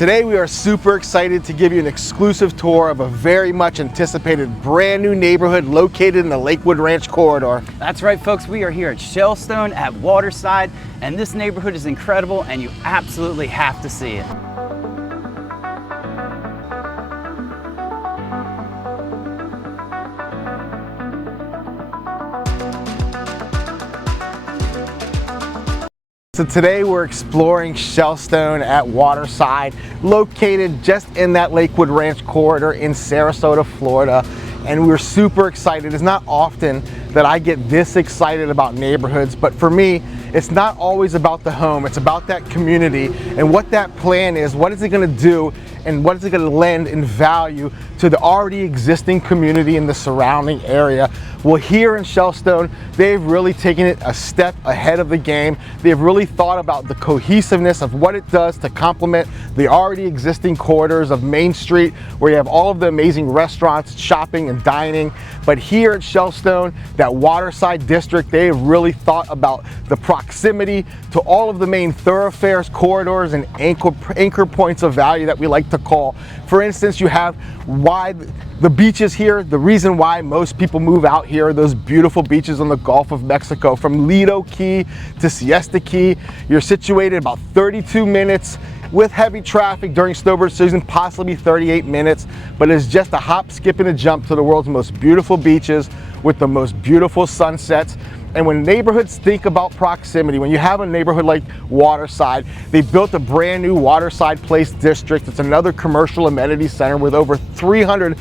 Today we are super excited to give you an exclusive tour of a very much anticipated brand new neighborhood located in the Lakewood Ranch corridor. That's right, folks. We are here at Shellstone at Waterside, and this neighborhood is incredible and you absolutely have to see it. So today we're exploring Shellstone at Waterside, located just in that Lakewood Ranch corridor in Sarasota, Florida. And we're super excited. It's not often that I get this excited about neighborhoods, but for me, it's not always about the home. It's about that community and what that plan is. What is it going to do and what is it going to lend in value to the already existing community in the surrounding area? Well, here in Shellstone, they've really taken it a step ahead of the game. They've really thought about the cohesiveness of what it does to complement the already existing corridors of Main Street, where you have all of the amazing restaurants, shopping, and dining. But here at Shellstone, that Waterside district, they've really thought about the proximity to all of the main thoroughfares, corridors, and anchor points of value that we like to call. For instance, you have the beaches here. The reason why most people move out here are those beautiful beaches on the Gulf of Mexico. From Lido Key to Siesta Key, you're situated about 32 minutes with heavy traffic during snowbird season, possibly 38 minutes, but it's just a hop, skip, and a jump to the world's most beautiful beaches with the most beautiful sunsets. And when neighborhoods think about proximity, when you have a neighborhood like Waterside, they built a brand new Waterside Place district. It's another commercial amenity center with over 300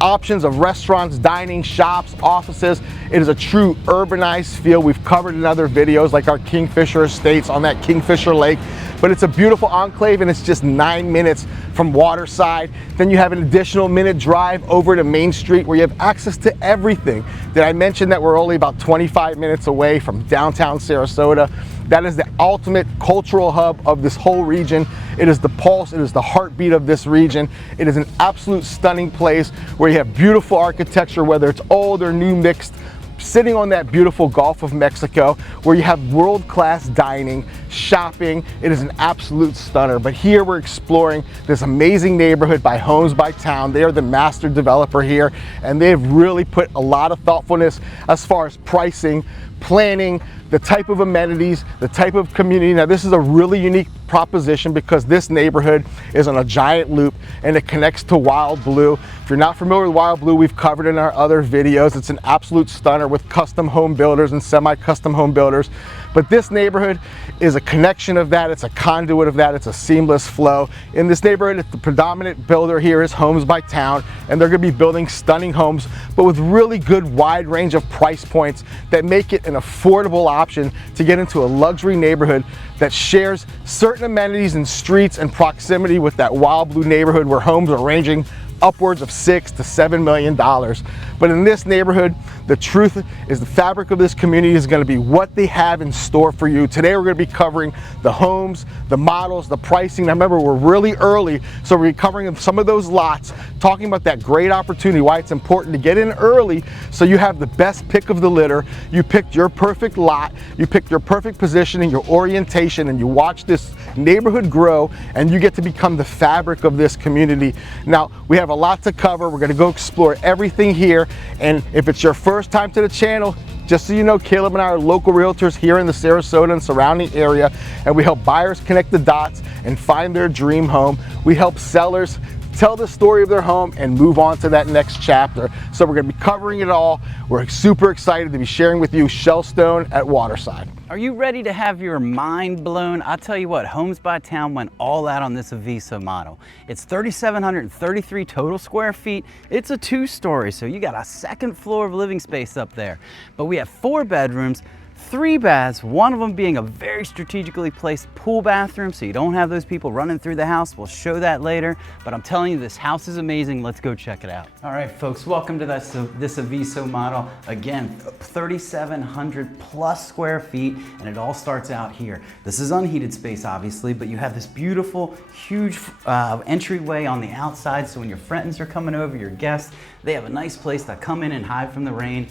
options of restaurants, dining, shops, offices. It is a true urbanized feel. We've covered in other videos like our Kingfisher Estates on that Kingfisher Lake. But it's a beautiful enclave and it's just 9 minutes from Waterside. Then you have an additional minute drive over to Main Street where you have access to everything. Did I mention that we're only about 25 minutes away from downtown Sarasota? That is the ultimate cultural hub of this whole region. It is the pulse, it is the heartbeat of this region. It is an absolute stunning place where you have beautiful architecture, whether it's old or new mixed, sitting on that beautiful Gulf of Mexico, where you have world-class dining, shopping. It is an absolute stunner. But here we're exploring this amazing neighborhood by Homes by Town. They are the master developer here, and they've really put a lot of thoughtfulness as far as pricing, planning, the type of amenities, the type of community. Now, this is a really unique proposition because this neighborhood is on a giant loop and it connects to Wild Blue. If you're not familiar with Wild Blue, we've covered in our other videos. It's an absolute stunner with custom home builders and semi-custom home builders. But this neighborhood is a connection of that. It's a conduit of that. It's a seamless flow. In this neighborhood, the predominant builder here is Homes by Town, and they're going to be building stunning homes, but with really good wide range of price points that make it an affordable option to get into a luxury neighborhood that shares certain amenities and streets and proximity with that Wild Blue neighborhood where homes are ranging upwards of $6 to $7 million. But in this neighborhood, the truth is the fabric of this community is going to be what they have in store for you. Today we're going to be covering the homes, the models, the pricing. Now remember, we're really early, so we're covering some of those lots, talking about that great opportunity, why it's important to get in early so you have the best pick of the litter. You picked your perfect lot, you picked your perfect positioning, your orientation, and you watch this neighborhood grow, and you get to become the fabric of this community. Now, we have a lot to cover. We're going to go explore everything here, and if it's your first time to the channel, just so you know, Caleb and I are local realtors here in the Sarasota and surrounding area, and we help buyers connect the dots and find their dream home. We help sellers tell the story of their home and move on to that next chapter. So we're going to be covering it all. We're super excited to be sharing with you Shellstone at Waterside. Are you ready to have your mind blown? I'll tell you what, Homes by Town went all out on this Aviso model. It's 3,733 total square feet. It's a 2-story, so you got a second floor of living space up there. But we have 4 bedrooms, 3 baths, one of them being a very strategically placed pool bathroom, so you don't have those people running through the house. We'll show that later, but I'm telling you, this house is amazing. Let's go check it out. All right, folks, welcome to this Aviso model. Again, 3,700 plus square feet, and it all starts out here. This is unheated space, obviously, but you have this beautiful, huge entryway on the outside, so when your friends are coming over, your guests, they have a nice place to come in and hide from the rain.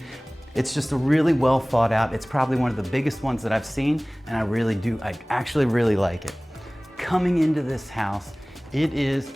It's just a really well thought out. It's probably one of the biggest ones that I've seen, and I actually really like it. Coming into this house, It is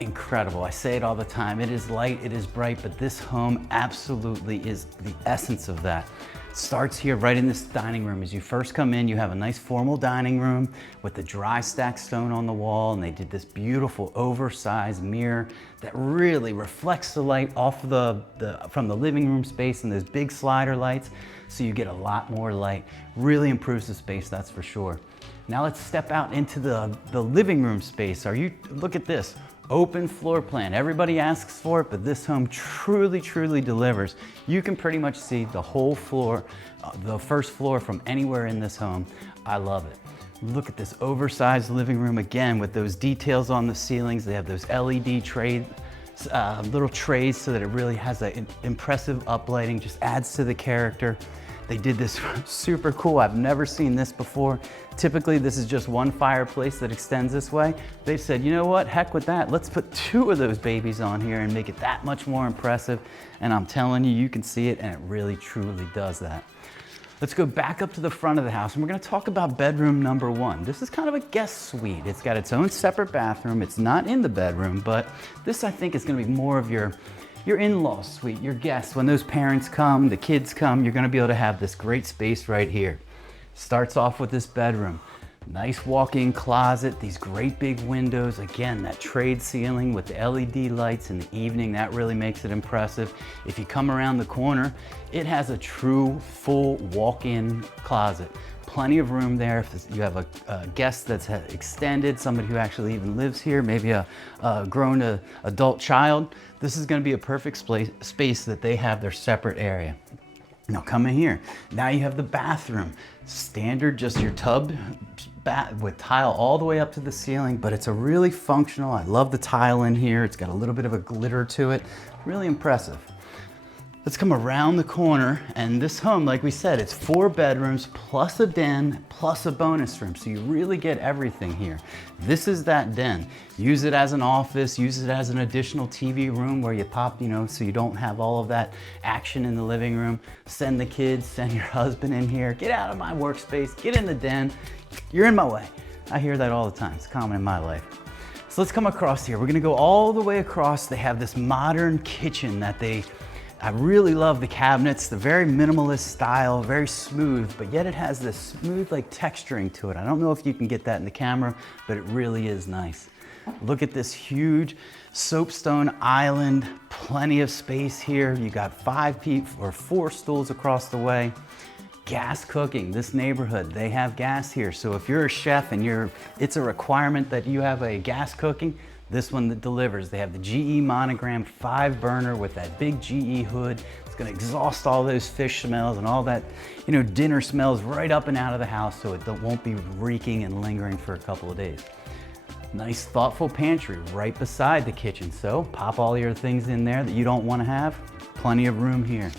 incredible. I say it all the time. It is light, it is bright, but this home absolutely is the essence of that. It starts here right in this dining room. As you first come in, you have a nice formal dining room with the dry stack stone on the wall, and they did this beautiful oversized mirror that really reflects the light off from the living room space and those big slider lights, so you get a lot more light. Really improves the space, that's for sure. Now let's step out into the living room space. Look at this. Open floor plan. Everybody asks for it, but this home truly, truly delivers. You can pretty much see the whole floor, the first floor from anywhere in this home. I love it. Look at this oversized living room again with those details on the ceilings. They have those LED little trays so that it really has an impressive uplighting, just adds to the character. They did this super cool. I've never seen this before. Typically, this is just one fireplace that extends this way. They said, you know what, heck with that. Let's put 2 of those babies on here and make it that much more impressive. And I'm telling you, you can see it, and it really, truly does that. Let's go back up to the front of the house, and we're gonna talk about bedroom number 1. This is kind of a guest suite. It's got its own separate bathroom. It's not in the bedroom, but this, I think, is gonna be more of your in-law suite, your guests. When those parents come, the kids come, you're gonna be able to have this great space right here. Starts off with this bedroom. Nice walk-in closet, these great big windows. Again, that trade ceiling with the LED lights in the evening, that really makes it impressive. If you come around the corner, it has a true full walk-in closet. Plenty of room there. If you have a guest that's extended, somebody who actually even lives here, maybe a grown adult child, this is gonna be a perfect space that they have their separate area. Now come in here. Now you have the bathroom. Standard, just your tub with tile all the way up to the ceiling, but it's a really functional, I love the tile in here. It's got a little bit of a glitter to it. Really impressive. Let's come around the corner, and this home, like we said, it's 4 bedrooms plus a den plus a bonus room, so you really get everything here. This is that den. Use it as an office, use it as an additional TV room where you pop, so you don't have all of that action in the living room. Send the kids, send your husband in here, get out of my workspace, get in the den. You're in my way. I hear that all the time. It's common in my life. So let's come across here. We're gonna go all the way across. They have this modern kitchen that I really love the cabinets, the very minimalist style, very smooth, but yet it has this smooth like texturing to it. I don't know if you can get that in the camera, but it really is nice. Look at this huge soapstone island, plenty of space here. You got 4 stools across the way. Gas cooking, this neighborhood, they have gas here. So if you're a chef and it's a requirement that you have a gas cooking, this one that delivers. They have the GE monogram 5-burner with that big GE hood. It's gonna exhaust all those fish smells and all that, dinner smells right up and out of the house, so it won't be reeking and lingering for a couple of days. Nice thoughtful pantry right beside the kitchen. So pop all your things in there that you don't wanna have. Plenty of room here.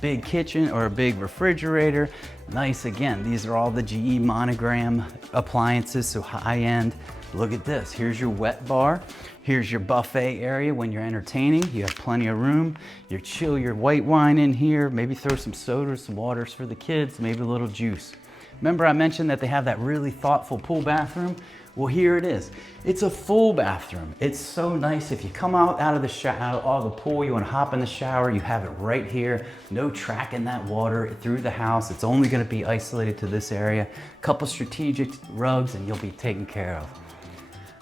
Big kitchen or a big refrigerator. Nice, again, these are all the GE monogram appliances, so high end. Look at this, here's your wet bar. Here's your buffet area when you're entertaining. You have plenty of room. Your white wine in here, maybe throw some sodas, some waters for the kids, maybe a little juice. Remember I mentioned that they have that really thoughtful pool bathroom? Well, here it is. It's a full bathroom. It's so nice. If you come out of the the pool, you want to hop in the shower, you have it right here. No tracking that water through the house. It's only going to be isolated to this area. A couple strategic rugs and you'll be taken care of.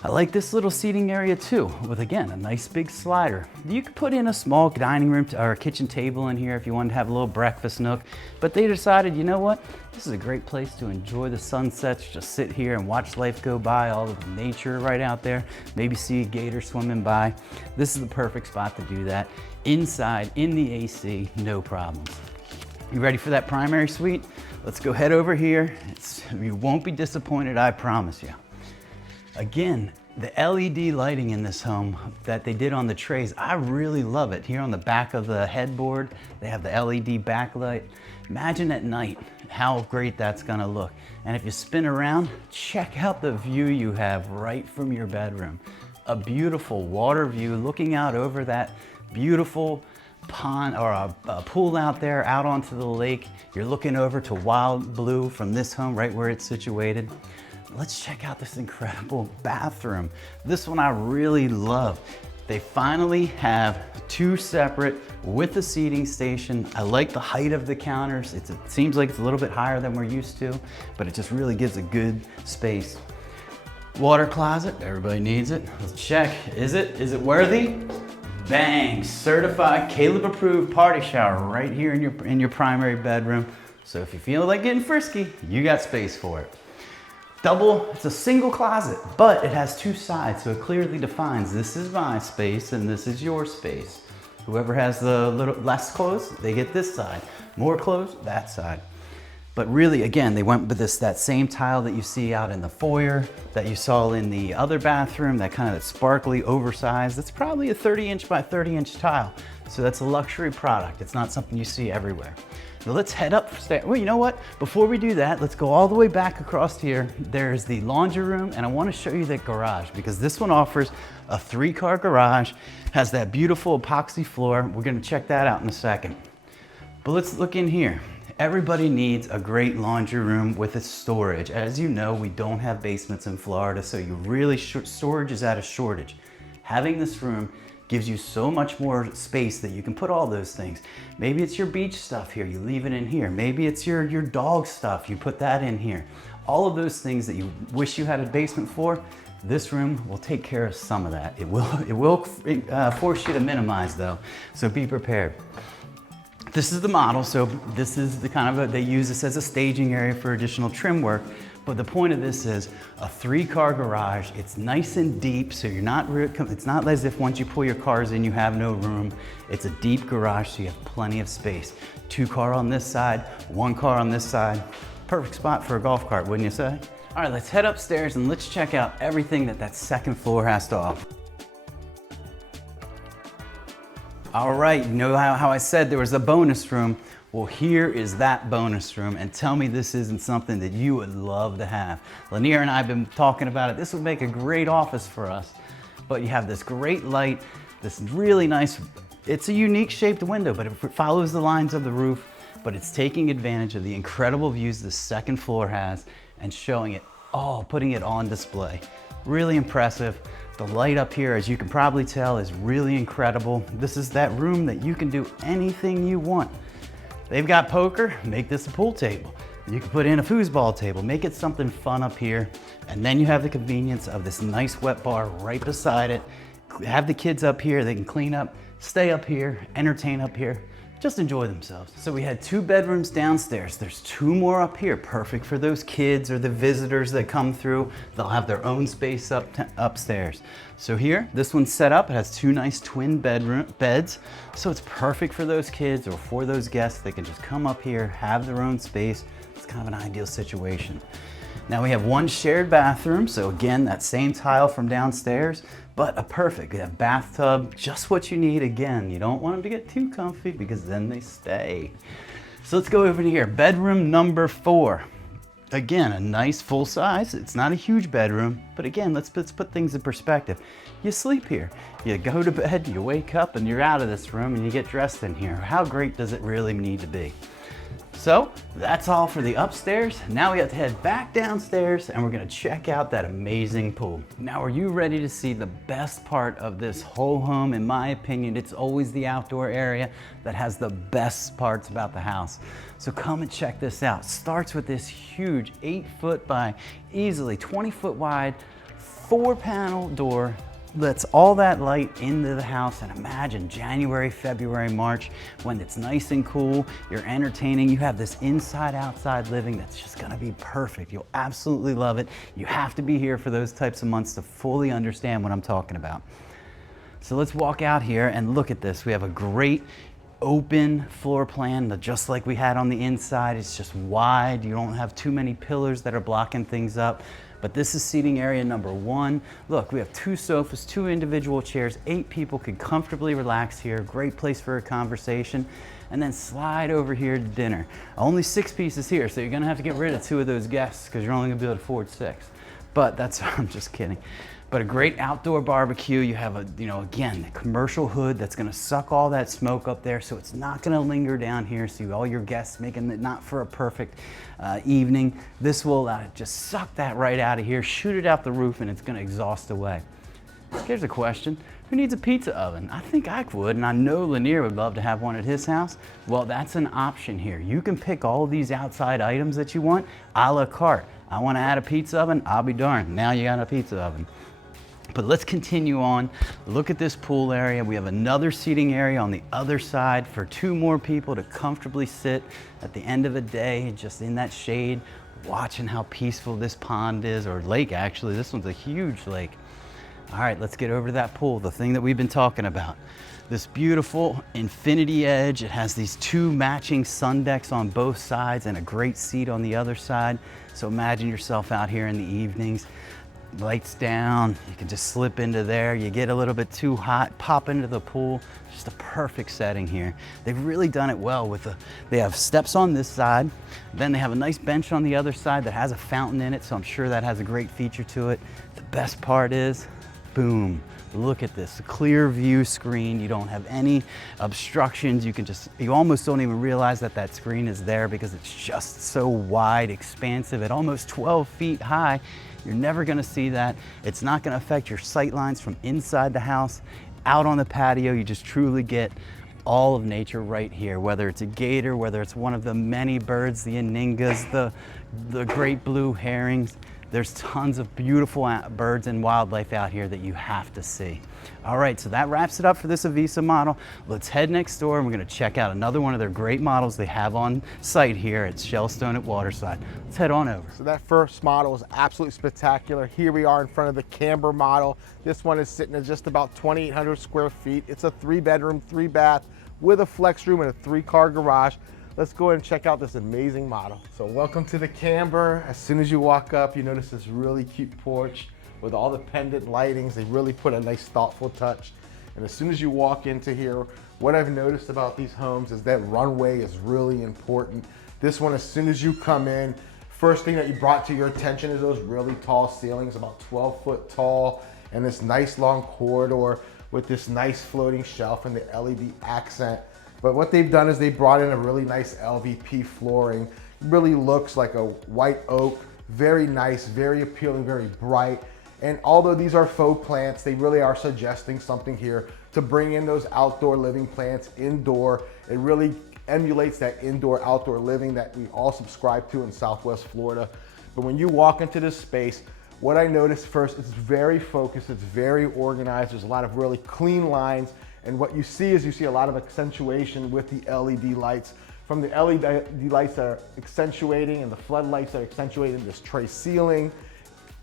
I like this little seating area too, with again, a nice big slider. You could put in a small dining room or a kitchen table in here if you wanted to have a little breakfast nook, but they decided, you know what? This is a great place to enjoy the sunsets, just sit here and watch life go by, all of the nature right out there, maybe see a gator swimming by. This is the perfect spot to do that. Inside, in the AC, no problems. You ready for that primary suite? Let's go head over here. You won't be disappointed, I promise you. Again, the LED lighting in this home that they did on the trays, I really love it. Here on the back of the headboard, they have the LED backlight. Imagine at night how great that's gonna look. And if you spin around, check out the view you have right from your bedroom. A beautiful water view looking out over that beautiful pond or a pool out there, out onto the lake. You're looking over to Wild Blue from this home right where it's situated. let's check out this incredible bathroom. This one I really love. They finally have two separate with a seating station. I like the height of the counters. It seems like it's a little bit higher than we're used to, but it just really gives a good space. Water closet, everybody needs it. Let's check, is it worthy? Bang, certified, Caleb approved party shower right here in your primary bedroom. So if you feel like getting frisky, you got space for it. It's a single closet, but it has two sides, so it clearly defines this is my space and this is your space. Whoever has the little less clothes, they get this side. More clothes, that side. But really, again, they went with that same tile that you see out in the foyer, that you saw in the other bathroom, that kind of that sparkly, oversized. That's probably a 30-inch by 30-inch tile. So that's a luxury product. It's not something you see everywhere. Now let's head upstairs. Well, you know what? Before we do that, let's go all the way back across here. There's the laundry room, and I want to show you that garage because this one offers a 3-car garage, has that beautiful epoxy floor. We're going to check that out in a second. But let's look in here. Everybody needs a great laundry room with its storage. As you know, we don't have basements in Florida, so storage is at a shortage. Having this room gives you so much more space that you can put all those things. Maybe it's your beach stuff here, you leave it in here. Maybe it's your dog stuff, you put that in here. All of those things that you wish you had a basement for, this room will take care of some of that. It will force you to minimize though, so be prepared. This is the model, so this is the kind of, they use this as a staging area for additional trim work. But the point of this is a 3-car garage. It's nice and deep, so it's not as if once you pull your cars in, you have no room. It's a deep garage, so you have plenty of space. 2-car on this side, 1 car on this side. Perfect spot for a golf cart, wouldn't you say? All right, let's head upstairs and let's check out everything that second floor has to offer. All right, you know how I said there was a bonus room? Well, here is that bonus room, and tell me this isn't something that you would love to have. Lanir and I have been talking about it. This would make a great office for us. But you have this great light, this really nice, it's a unique shaped window, but it follows the lines of the roof, but it's taking advantage of the incredible views the second floor has and showing it all, putting it on display. Really impressive. The light up here, as you can probably tell, is really incredible. This is that room that you can do anything you want. They've got poker, make this a pool table. You can put in a foosball table, make it something fun up here. And then you have the convenience of this nice wet bar right beside it. Have the kids up here, they can clean up, stay up here, entertain up here, just enjoy themselves. So we had 2 bedrooms downstairs. There's 2 more up here, perfect for those kids or the visitors that come through. They'll have their own space upstairs. So here, this one's set up. It has 2 nice twin beds. So it's perfect for those kids or for those guests. They can just come up here, have their own space. It's kind of an ideal situation. Now we have 1 shared bathroom. So again, that same tile from downstairs, but a perfect, we have bathtub, just what you need. Again, you don't want them to get too comfy because then they stay. So let's go over here, bedroom number 4. Again, a nice full size. It's not a huge bedroom, but again, let's put things in perspective. You sleep here, you go to bed, you wake up and you're out of this room and you get dressed in here. How great does it really need to be? So that's all for the upstairs. Now we have to head back downstairs and we're gonna check out that amazing pool. Now, are you ready to see the best part of this whole home? In my opinion, it's always the outdoor area that has the best parts about the house. So come and check this out. Starts with this huge 8-foot by easily 20-foot wide 4-panel door. Lets all that light into the house, and imagine January, February, March when it's nice and cool, you're entertaining, you have this inside outside living that's just gonna be perfect. You'll absolutely love it. You have to be here for those types of months to fully understand what I'm talking about. So let's walk out here and look at this. We have a great open floor plan, just like we had on the inside. It's just wide. You don't have too many pillars that are blocking things up. But this is seating area number 1. Look, we have 2 sofas, 2 individual chairs, 8 people can comfortably relax here. Great place for a conversation. And then slide over here to dinner. Only 6 pieces here, so you're gonna have to get rid of 2 of those guests because you're only gonna be able to afford 6. But that's, I'm just kidding. But a great outdoor barbecue. You have a, again, the commercial hood that's gonna suck all that smoke up there, so it's not gonna linger down here, so all your guests making it not for a perfect evening. This will just suck that right out of here, shoot it out the roof, and it's gonna exhaust away. Here's a question. Who needs a pizza oven? I think I would, and I know Lanir would love to have one at his house. Well, that's an option here. You can pick all of these outside items that you want a la carte. I want to add a pizza oven, I'll be darned. Now you got a pizza oven. But let's continue on. Look at this pool area. We have another seating area on the other side for 2 more people to comfortably sit at the end of the day, just in that shade, watching how peaceful this pond is, or lake actually. This one's a huge lake. All right, let's get over to that pool, the thing that we've been talking about. This beautiful infinity edge. It has these 2 matching sun decks on both sides and a great seat on the other side. So imagine yourself out here in the evenings, lights down, you can just slip into there. You get a little bit too hot, pop into the pool. Just a perfect setting here. They've really done it well with they have steps on this side, then they have a nice bench on the other side that has a fountain in it, so I'm sure that has a great feature to it. The best part is, boom, look at this, a clear view screen. You don't have any obstructions. You almost don't even realize that that screen is there because it's just so wide, expansive, at almost 12 feet high. You're never gonna see that. It's not gonna affect your sight lines from inside the house. Out on the patio, you just truly get all of nature right here, whether it's a gator, whether it's one of the many birds, the aningas, the great blue herrings. There's tons of beautiful birds and wildlife out here that you have to see. All right, so that wraps it up for this Aviso model. Let's head next door and we're gonna check out another one of their great models they have on site here at Shellstone at Waterside. Let's head on over. So that first model is absolutely spectacular. Here we are in front of the Camber model. This one is sitting at just about 2,800 square feet. It's a 3-bedroom, 3-bath with a flex room and a 3-car garage. Let's go ahead and check out this amazing model. So welcome to the Camber. As soon as you walk up, you notice this really cute porch with all the pendant lightings. They really put a nice thoughtful touch. And as soon as you walk into here, what I've noticed about these homes is that runway is really important. This one, as soon as you come in, first thing that you brought to your attention is those really tall ceilings, about 12 foot tall, and this nice long corridor with this nice floating shelf and the LED accent. But what they've done is they brought in a really nice LVP flooring. It really looks like a white oak, very nice, very appealing, very bright. And although these are faux plants, they really are suggesting something here to bring in those outdoor living plants indoor. It really emulates that indoor outdoor living that we all subscribe to in Southwest Florida. But when you walk into this space, what I noticed first, it's very focused, it's very organized. There's a lot of really clean lines. And what you see is you see a lot of accentuation with the LED lights. From the LED lights that are accentuating and the floodlights that are accentuating this tray ceiling.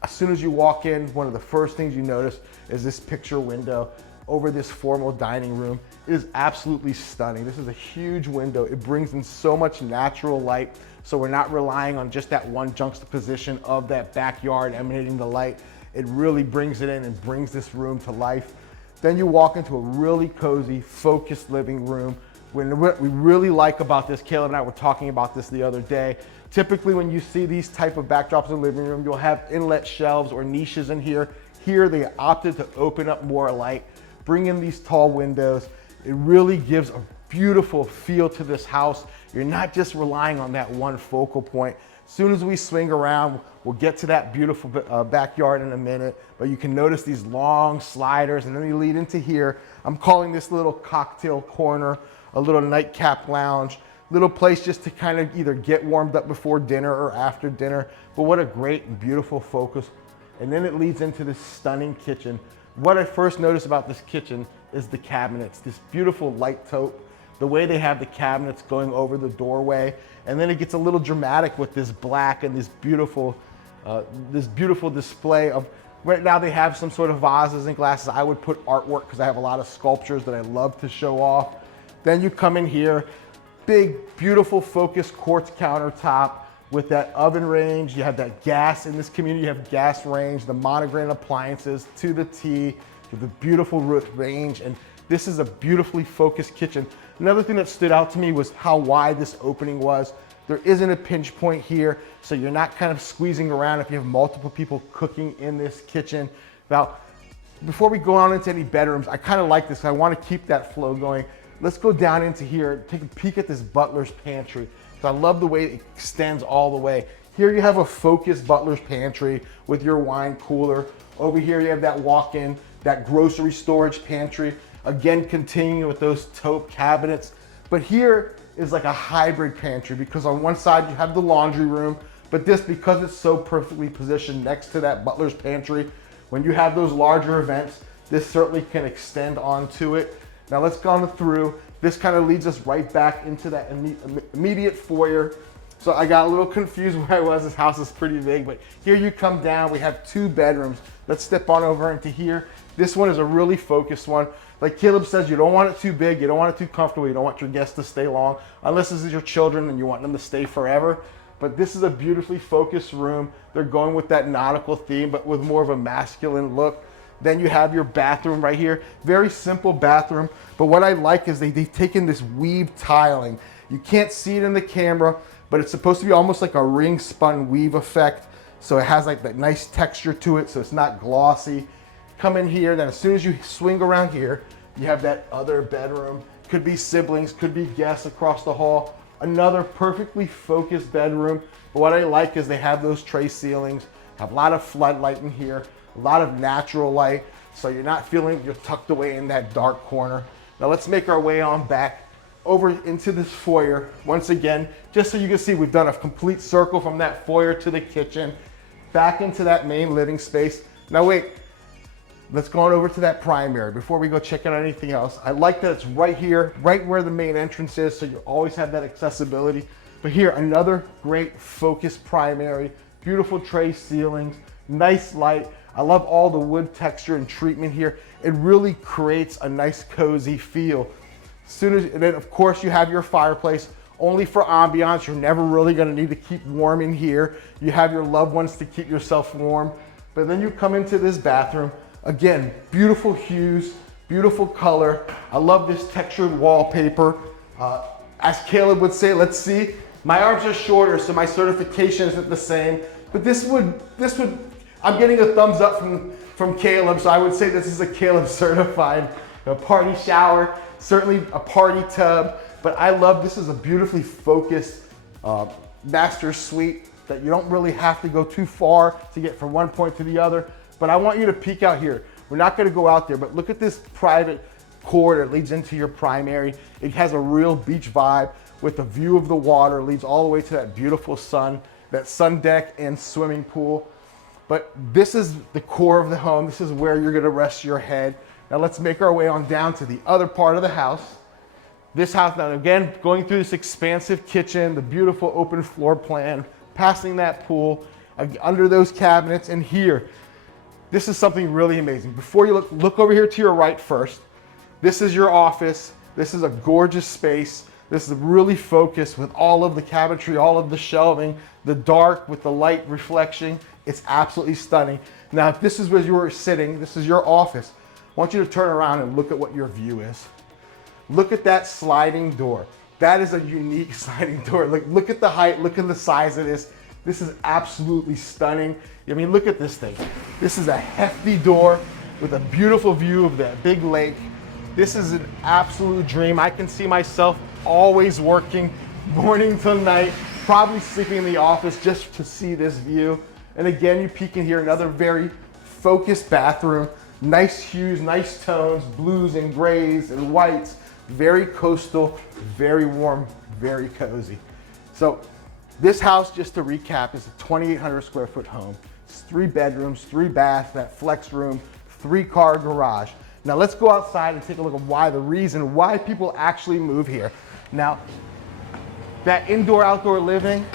As soon as you walk in, one of the first things you notice is this picture window over this formal dining room. It is absolutely stunning. This is a huge window. It brings in so much natural light, so we're not relying on just that one juxtaposition of that backyard emanating the light. It really brings it in and brings this room to life. Then you walk into a really cozy, focused living room. What we really like about this, Kayla and I were talking about this the other day. Typically when you see these type of backdrops in the living room, you'll have inlet shelves or niches in here. Here they opted to open up more light, bring in these tall windows. It really gives a beautiful feel to this house. You're not just relying on that one focal point. As soon as we swing around, we'll get to that beautiful backyard in a minute, but you can notice these long sliders, and then we lead into here. I'm calling this little cocktail corner, a little nightcap lounge, little place just to kind of either get warmed up before dinner or after dinner. But what a great and beautiful focus. And then it leads into this stunning kitchen. What I first noticed about this kitchen is the cabinets, this beautiful light taupe, the way they have the cabinets going over the doorway. And then it gets a little dramatic with this black and this beautiful display of, right now they have some sort of vases and glasses. I would put artwork because I have a lot of sculptures that I love to show off. Then you come in here, big, beautiful focused quartz countertop with that oven range. You have that gas in this community, you have gas range, the monogram appliances to the T, with the beautiful range. And this is a beautifully focused kitchen. Another thing that stood out to me was how wide this opening was. There isn't a pinch point here, so you're not kind of squeezing around if you have multiple people cooking in this kitchen. Now, before we go on into any bedrooms, I kind of like this. I want to keep that flow going. Let's go down into here, take a peek at this butler's pantry. So I love the way it extends all the way. Here you have a focused butler's pantry with your wine cooler. Over here you have that walk-in, that grocery storage pantry. Again, continuing with those taupe cabinets. But here is like a hybrid pantry because on one side you have the laundry room, but this, because it's so perfectly positioned next to that butler's pantry, when you have those larger events, this certainly can extend onto it. Now let's go on through. This kind of leads us right back into that immediate foyer. So I got a little confused where I was. This house is pretty big, but here you come down, we have 2 bedrooms. Let's step on over into here. This one is a really focused one. Like Caleb says, you don't want it too big, you don't want it too comfortable, you don't want your guests to stay long, unless this is your children and you want them to stay forever. But this is a beautifully focused room. They're going with that nautical theme, but with more of a masculine look. Then you have your bathroom right here. Very simple bathroom, but what I like is they've taken this weave tiling. You can't see it in the camera, but it's supposed to be almost like a ring spun weave effect. So it has like that nice texture to it, so it's not glossy. Come in here, then as soon as you swing around here, you have that other bedroom. Could be siblings, could be guests across the hall. Another perfectly focused bedroom. But what I like is they have those tray ceilings, have a lot of floodlight in here, a lot of natural light, so you're not feeling you're tucked away in that dark corner. Now let's make our way on back over into this foyer. Once again, just so you can see, we've done a complete circle from that foyer to the kitchen, back into that main living space. Now wait, let's go on over to that primary before we go check out anything else. I like that it's right here, right where the main entrance is, so you always have that accessibility. But here, another great focused primary, beautiful tray ceilings, nice light. I love all the wood texture and treatment here. It really creates a nice cozy feel. And then of course you have your fireplace, only for ambiance. You're never really gonna need to keep warm in here. You have your loved ones to keep yourself warm. But then you come into this bathroom. Again, beautiful hues, beautiful color. I love this textured wallpaper. As Caleb would say, let's see, my arms are shorter, so my certification isn't the same. But this would, I'm getting a thumbs up from Caleb, so I would say this is a Caleb certified party shower, certainly a party tub. But I love, this is a beautifully focused master suite that you don't really have to go too far to get from one point to the other. But I want you to peek out here. We're not gonna go out there, but look at this private corridor that leads into your primary. It has a real beach vibe with a view of the water, leads all the way to that beautiful that sun deck and swimming pool. But this is the core of the home. This is where you're gonna rest your head. Now let's make our way on down to the other part of the house. This house, now again, going through this expansive kitchen, the beautiful open floor plan, passing that pool, under those cabinets, and here, this is something really amazing. Before you look over here to your right first. This is your office. This is a gorgeous space. This is really focused with all of the cabinetry, all of the shelving, the dark with the light reflection. It's absolutely stunning. Now, if this is where you were sitting, this is your office. I want you to turn around and look at what your view is. Look at that sliding door. That is a unique sliding door. Look at the height, look at the size of this. This is absolutely stunning. I mean, look at this thing. This is a hefty door with a beautiful view of that big lake. This is an absolute dream. I can see myself always working morning till night, probably sleeping in the office just to see this view. And again, you peek in here, another very focused bathroom, nice hues, nice tones, blues and grays and whites, very coastal, very warm, very cozy. So this house, just to recap, is a 2,800 square foot home. It's 3 bedrooms, 3 baths, that flex room, 3-car garage. Now let's go outside and take a look at why people actually move here. Now, that indoor-outdoor living,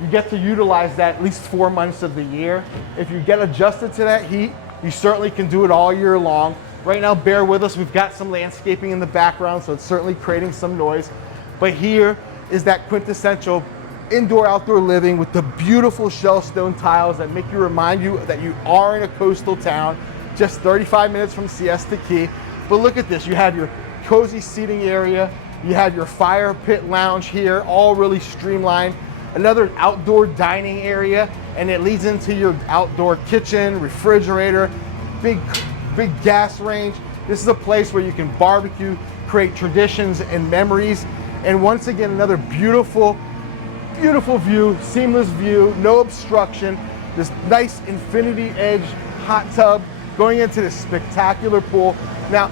you get to utilize that at least 4 months of the year. If you get adjusted to that heat, you certainly can do it all year long. Right now, bear with us, we've got some landscaping in the background, so it's certainly creating some noise. But here is that quintessential indoor-outdoor living with the beautiful Shellstone tiles that make you remind you that you are in a coastal town, just 35 minutes from Siesta Key. But look at this, you have your cozy seating area, you have your fire pit lounge here, all really streamlined. Another outdoor dining area, and it leads into your outdoor kitchen, refrigerator. big gas range. This is a place where you can barbecue, create traditions and memories. And once again, another beautiful view, seamless view, no obstruction. This nice infinity edge hot tub going into this spectacular pool. Now,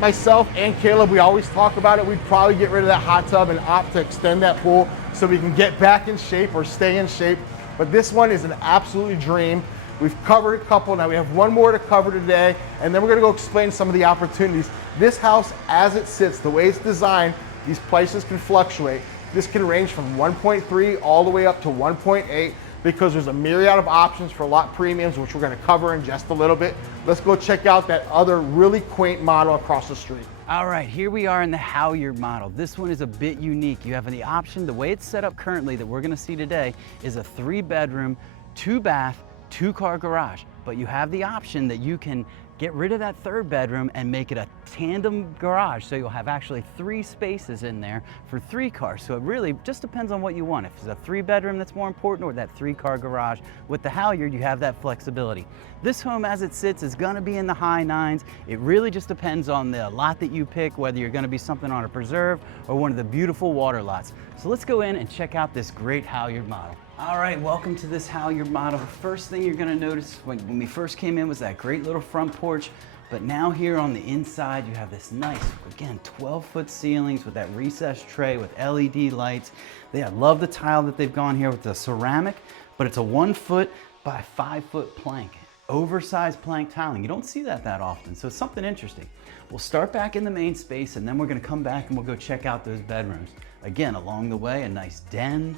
myself and Caleb, we always talk about it. We'd probably get rid of that hot tub and opt to extend that pool so we can get back in shape or stay in shape. But this one is an absolutely dream. We've covered a couple, now we have one more to cover today, and then we're gonna go explain some of the opportunities. This house, as it sits, the way it's designed, these prices can fluctuate. This can range from 1.3 all the way up to 1.8 because there's a myriad of options for lot premiums, which we're gonna cover in just a little bit. Let's go check out that other really quaint model across the street. All right, here we are in the Halyard model. This one is a bit unique. You have the option, the way it's set up currently that we're gonna see today is a 3-bedroom, 2-bath, 2-car garage, but you have the option that you can get rid of that 3rd bedroom and make it a tandem garage. So you'll have actually 3 spaces in there for 3 cars. So it really just depends on what you want. If it's a 3-bedroom that's more important or that 3-car garage. With the Halyard, you have that flexibility. This home as it sits is gonna be in the high 9s. It really just depends on the lot that you pick, whether you're gonna be something on a preserve or one of the beautiful water lots. So let's go in and check out this great Halyard model. All right, welcome to this Halyard model. The first thing you're gonna notice when we first came in was that great little front porch, but now here on the inside, you have this nice, again, 12-foot ceilings with that recessed tray with LED lights. I love the tile that they've gone here with the ceramic, but it's a 1-foot by 5-foot plank. Oversized plank tiling. You don't see that often, so it's something interesting. We'll start back in the main space, and then we're gonna come back and we'll go check out those bedrooms. Again, along the way, a nice den.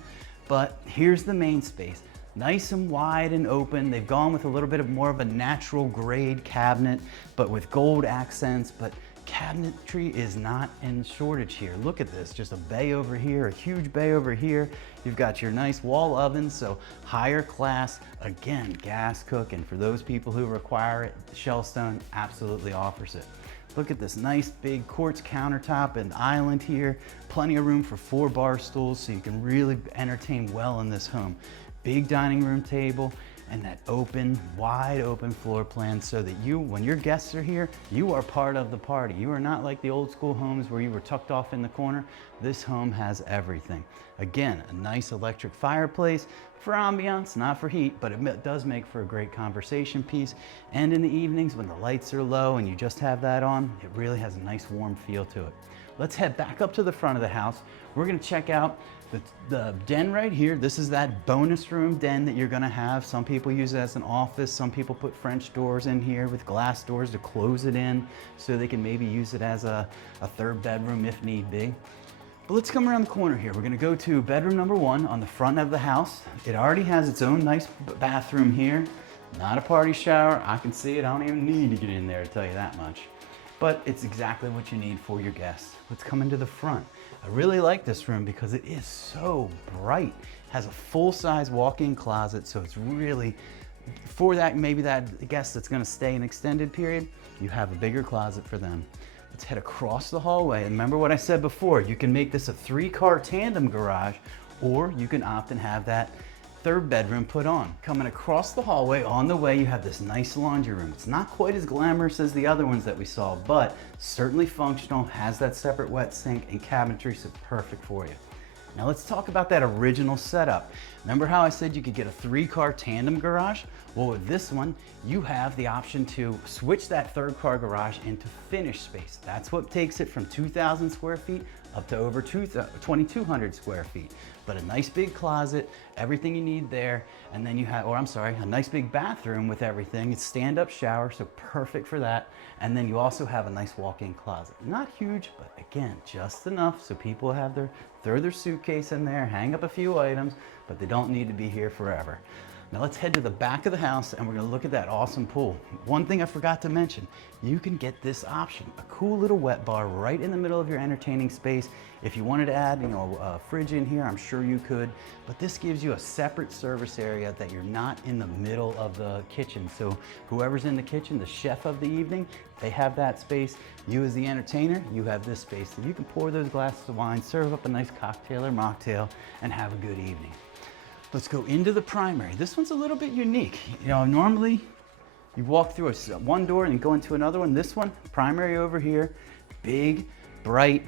But here's the main space, nice and wide and open. They've gone with a little bit of more of a natural grade cabinet, but with gold accents, but cabinetry is not in shortage here. Look at this, just a bay over here, a huge bay over here. You've got your nice wall oven, so higher class, again, gas cooking. For those people who require it, Shellstone absolutely offers it. Look at this nice big quartz countertop and island here. Plenty of room for 4 bar stools so you can really entertain well in this home. Big dining room table and that open, wide open floor plan so that you, when your guests are here, you are part of the party. You are not like the old school homes where you were tucked off in the corner. This home has everything. Again, a nice electric fireplace for ambiance, not for heat, but it does make for a great conversation piece. And in the evenings when the lights are low and you just have that on, it really has a nice warm feel to it. Let's head back up to the front of the house. We're gonna check out the den right here. This is that bonus room den that you're gonna have. Some people use it as an office. Some people put French doors in here with glass doors to close it in so they can maybe use it as a 3rd bedroom if need be. But let's come around the corner here. We're gonna go to bedroom number 1 on the front of the house. It already has its own nice bathroom here. Not a party shower. I can see it. I don't even need to get in there to tell you that much. But it's exactly what you need for your guests. Let's come into the front. I really like this room because it is so bright. It has a full-size walk-in closet, so it's really, for that, maybe that guest that's gonna stay an extended period, you have a bigger closet for them. Let's head across the hallway. And remember what I said before, you can make this a 3-car tandem garage, or you can opt and have that 3rd bedroom put on. Coming across the hallway, on the way, you have this nice laundry room. It's not quite as glamorous as the other ones that we saw, but certainly functional, has that separate wet sink, and cabinetry, so perfect for you. Now let's talk about that original setup. Remember how I said you could get a 3-car tandem garage? Well, with this one, you have the option to switch that 3rd-car garage into finished space. That's what takes it from 2,000 square feet up to over 2,200 square feet. But a nice big closet, everything you need there, and then you have, a nice big bathroom with everything. It's stand-up shower, so perfect for that. And then you also have a nice walk-in closet. Not huge, but again, just enough so people have throw their suitcase in there, hang up a few items, but they don't need to be here forever. Now let's head to the back of the house and we're gonna look at that awesome pool. One thing I forgot to mention, you can get this option, a cool little wet bar right in the middle of your entertaining space. If you wanted to add, a fridge in here, I'm sure you could, but this gives you a separate service area that you're not in the middle of the kitchen. So whoever's in the kitchen, the chef of the evening, they have that space. You as the entertainer, you have this space. So you can pour those glasses of wine, serve up a nice cocktail or mocktail, and have a good evening. Let's go into the primary. This one's a little bit unique. Normally You walk through one door and go into another one. This one, primary over here, big, bright,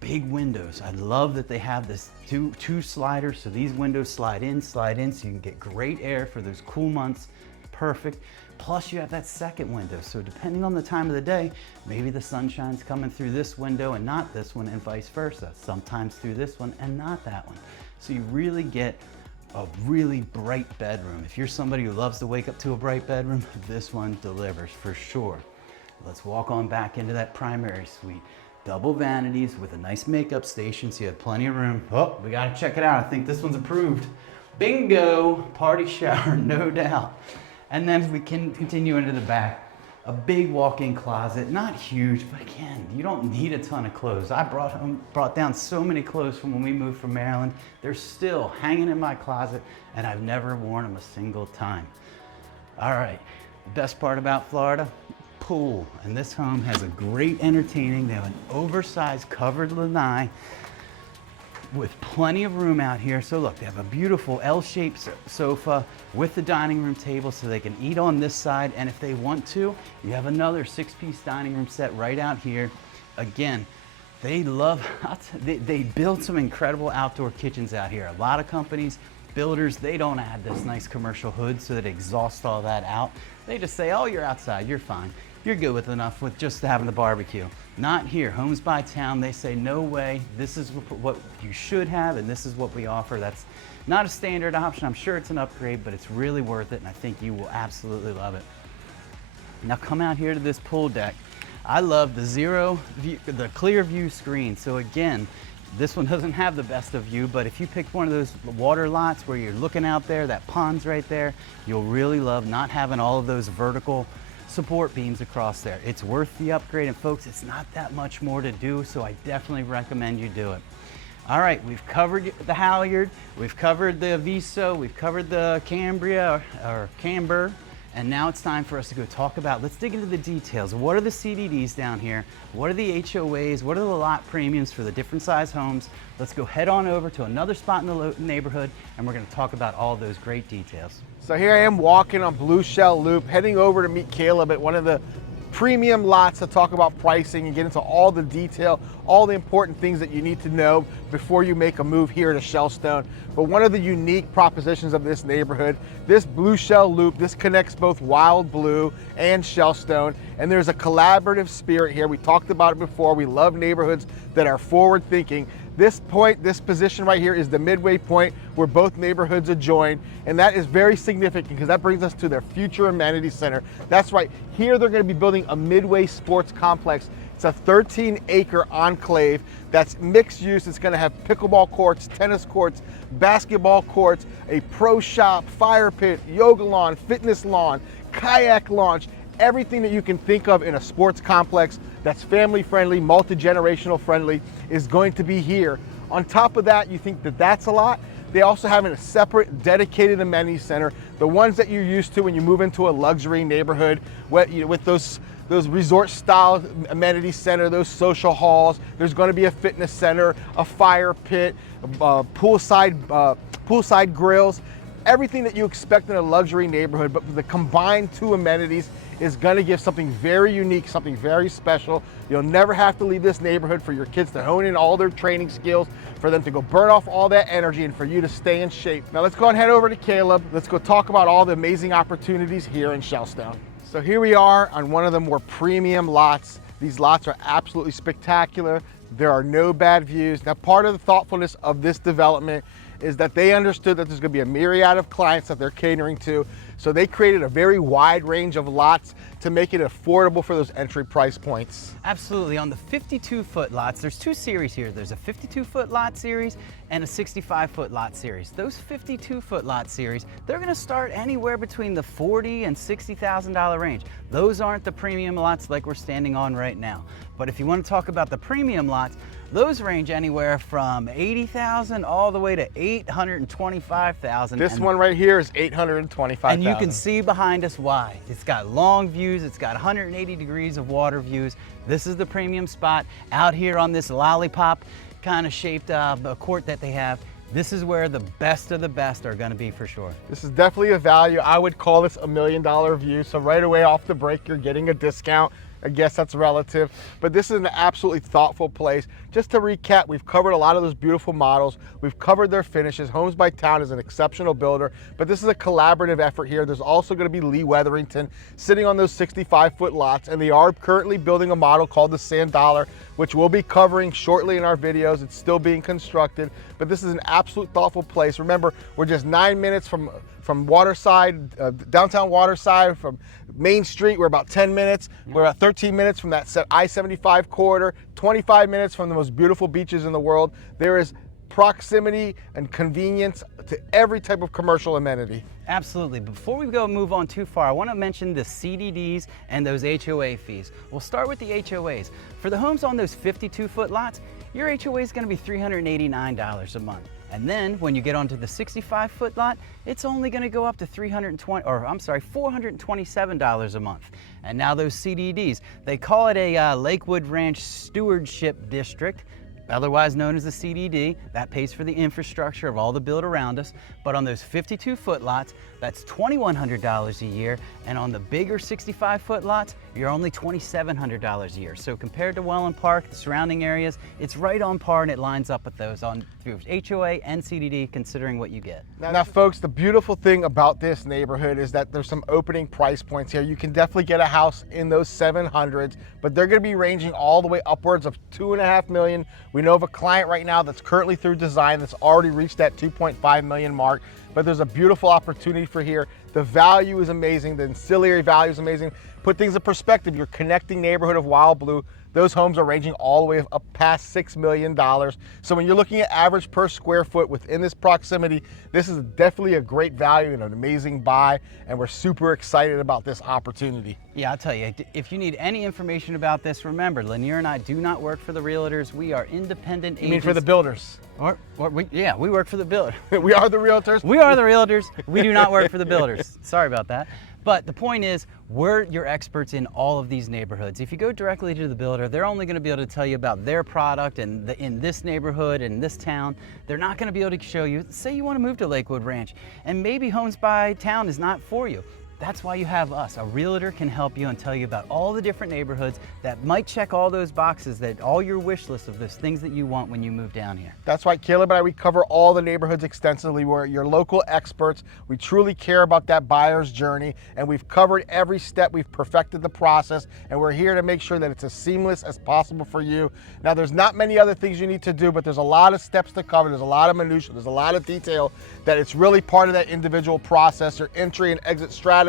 big windows. I love that they have this two sliders, so these windows slide in, so you can get great air for those cool months. Perfect. Plus you have that second window, so depending on the time of the day, maybe the sunshine's coming through this window and not this one, and vice versa. Sometimes through this one and not that one. So you really get a really bright bedroom. If you're somebody who loves to wake up to a bright bedroom, this one delivers for sure. Let's walk on back into that primary suite. Double vanities with a nice makeup station, so you have plenty of room. Oh, we gotta check it out. I think this one's approved. Bingo, party shower, no doubt. And then we can continue into the back. A big walk-in closet, not huge, but again, you don't need a ton of clothes. I brought down so many clothes from when we moved from Maryland. They're still hanging in my closet, and I've never worn them a single time. All right, best part about Florida, pool. And this home has a great entertaining. They have an oversized covered lanai with plenty of room out here. So look, they have a beautiful L-shaped sofa with the dining room table so they can eat on this side. And if they want to, you have another 6-piece dining room set right out here. Again, they build some incredible outdoor kitchens out here. A lot of companies, builders, they don't add this nice commercial hood so that it exhausts all that out. They just say, oh, you're outside, you're fine. You're good with enough with just having the barbecue. Not here. Homes by Town, they say, no way, this is what you should have and this is what we offer. That's not a standard option. I'm sure it's an upgrade, but it's really worth it, and I think you will absolutely love it. Now come out here to this pool deck. I love the clear view screen. So again, this one doesn't have the best of view, but if you pick one of those water lots where you're looking out there, that pond's right there, you'll really love not having all of those vertical support beams across there. It's worth the upgrade, and folks, it's not that much more to do, so I definitely recommend you do it. All right, we've covered the Halyard, we've covered the Aviso, we've covered the Camber, and now it's time for us to go talk about, let's dig into the details. What are the CDDs down here? What are the HOAs? What are the lot premiums for the different size homes? Let's go head on over to another spot in the neighborhood, and we're gonna talk about all those great details. So here I am walking on Blue Shell Loop, heading over to meet Caleb at one of the premium lots to talk about pricing and get into all the detail, all the important things that you need to know before you make a move here to Shellstone. But one of the unique propositions of this neighborhood, this Blue Shell Loop, this connects both Wild Blue and Shellstone, and there's a collaborative spirit here. We talked about it before. We love neighborhoods that are forward thinking. This point, this position right here is the midway point where both neighborhoods adjoin, and that is very significant because that brings us to their future amenity center. That's right, here they're going to be building a midway sports complex. It's a 13-acre enclave that's mixed use. It's going to have pickleball courts, tennis courts, basketball courts, a pro shop, fire pit, yoga lawn, fitness lawn, kayak launch, everything that you can think of in a sports complex that's family friendly, multi-generational friendly is going to be here. On top of that, you think that that's a lot? They also have a separate dedicated amenity center, the ones that you're used to when you move into a luxury neighborhood with those resort style amenity center, those social halls. There's going to be a fitness center, a fire pit, poolside grills, everything that you expect in a luxury neighborhood, but the combined two amenities is going to give something very unique, something very special. You'll never have to leave this neighborhood for your kids to hone in all their training skills, for them to go burn off all that energy, and for you to stay in shape. Now let's go and head over to Caleb. Let's go talk about all the amazing opportunities here in Shellstone. So here we are on one of the more premium lots. These lots are absolutely spectacular. There are no bad views. Now, part of the thoughtfulness of this development is that they understood that there's going to be a myriad of clients that they're catering to. So they created a very wide range of lots to make it affordable for those entry price points. Absolutely. On the 52-foot lots, there's two series here. There's a 52-foot lot series and a 65-foot lot series. Those 52-foot lot series, they're going to start anywhere between the $40,000 and $60,000 range. Those aren't the premium lots like we're standing on right now. But if you want to talk about the premium lots, those range anywhere from $80,000 all the way to $825,000. This one right here is $825,000. And you can see behind us why. It's got long views, it's got 180 degrees of water views. This is the premium spot out here on this lollipop kind of shaped court that they have. This is where the best of the best are gonna be for sure. This is definitely a value. I would call this $1 million view. So right away off the break, you're getting a discount. I guess that's relative, but this is an absolutely thoughtful place. Just to recap, we've covered a lot of those beautiful models. We've covered their finishes. Homes by Town is an exceptional builder, but this is a collaborative effort here. There's also going to be Lee Wetherington sitting on those 65-foot lots, and they are currently building a model called the Sand Dollar, which we'll be covering shortly in our videos. It's still being constructed, but this is an absolute thoughtful place. Remember, we're just 9 minutes from Waterside, downtown Waterside, from Main Street. We're about 10 minutes. We're about 13 minutes from that I-75 corridor, 25 minutes from the most beautiful beaches in the world. There is proximity and convenience to every type of commercial amenity. Absolutely. Before we move on too far, I want to mention the CDDs and those HOA fees. We'll start with the HOAs. For the homes on those 52-foot lots, your HOA is going to be $389 a month. And then when you get onto the 65-foot lot, it's only going to go up to $427 a month. And now those CDDs, they call it a Lakewood Ranch Stewardship District, otherwise known as the CDD. That pays for the infrastructure of all the build around us. But on those 52-foot lots, that's $2,100 a year. And on the bigger 65-foot lots, you're only $2,700 a year. So compared to Welland Park, the surrounding areas, it's right on par, and it lines up with those on through HOA and CDD, considering what you get. Now folks, the beautiful thing about this neighborhood is that there's some opening price points here. You can definitely get a house in those 700s, but they're going to be ranging all the way upwards of $2.5 million. We know of a client right now that's currently through design that's already reached that $2.5 million mark, but there's a beautiful opportunity for here. The value is amazing. The ancillary value is amazing. Put things in perspective, your connecting neighborhood of Wild Blue, those homes are ranging all the way up past $6 million. So when you're looking at average per square foot within this proximity, this is definitely a great value and an amazing buy, and we're super excited about this opportunity. Yeah, I'll tell you, if you need any information about this, remember, Lanir and I do not work for the realtors. We are independent agents. You mean for the builders? We work for the builder. We are the realtors? We are the realtors. We do not work for the builders. Sorry about that. But the point is, we're your experts in all of these neighborhoods. If you go directly to the builder, they're only going to be able to tell you about their product and in this neighborhood and this town. They're not going to be able to show you, say you want to move to Lakewood Ranch, and maybe Homes by Town is not for you. That's why you have us. A realtor can help you and tell you about all the different neighborhoods that might check all those boxes, that all your wish list of those things that you want when you move down here. That's right, Caleb and I, we cover all the neighborhoods extensively. We're your local experts. We truly care about that buyer's journey, and we've covered every step. We've perfected the process, and we're here to make sure that it's as seamless as possible for you. Now, there's not many other things you need to do, but there's a lot of steps to cover. There's a lot of minutia. There's a lot of detail that it's really part of that individual process, your entry and exit strategies.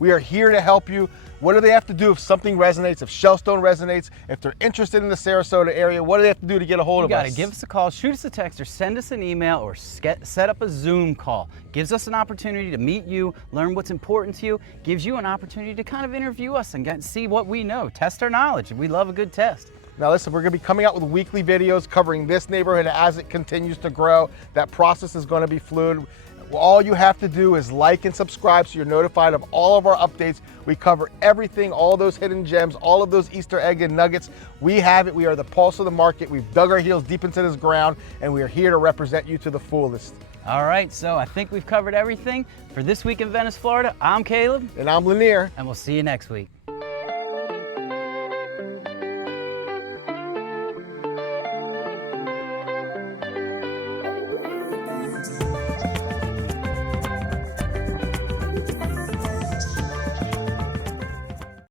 We are here to help you. What do they have to do if something resonates, if Shellstone resonates, if they're interested in the Sarasota area? What do they have to do to get a hold of us? You got to give us a call, shoot us a text, or send us an email, or set up a Zoom call. Gives us an opportunity to meet you, learn what's important to you, gives you an opportunity to kind of interview us and see what we know, test our knowledge. We love a good test. Now listen, we're going to be coming out with weekly videos covering this neighborhood as it continues to grow. That process is going to be fluid. All you have to do is like and subscribe so you're notified of all of our updates. We cover everything, all those hidden gems, all of those Easter egg and nuggets. We have it. We are the pulse of the market. We've dug our heels deep into this ground, and we are here to represent you to the fullest. All right, so I think we've covered everything. For This Week in Venice, Florida, I'm Caleb. And I'm Lanir. And we'll see you next week.